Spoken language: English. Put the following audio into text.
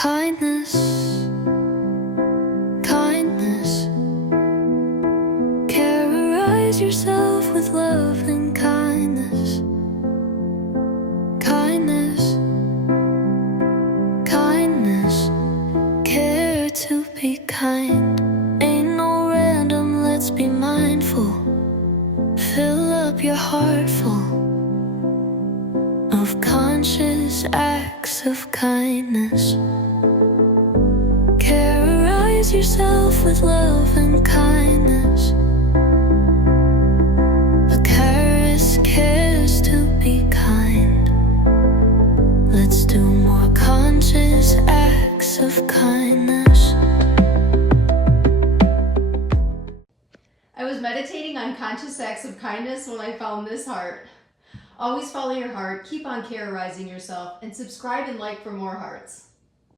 Kindness, kindness. Carrorize yourself with love and kindness. Kindness, kindness. Care to be kind. Ain't no random, let's be mindful. Fill up your heart full of conscious acts of kindness. Carrorize yourself with love and kindness. A caress cares to be kind. Let's do more conscious acts of kindness. I was meditating on conscious acts of kindness when I found this heart. Always follow your heart, keep on carrorizing yourself, and subscribe and like for more hearts.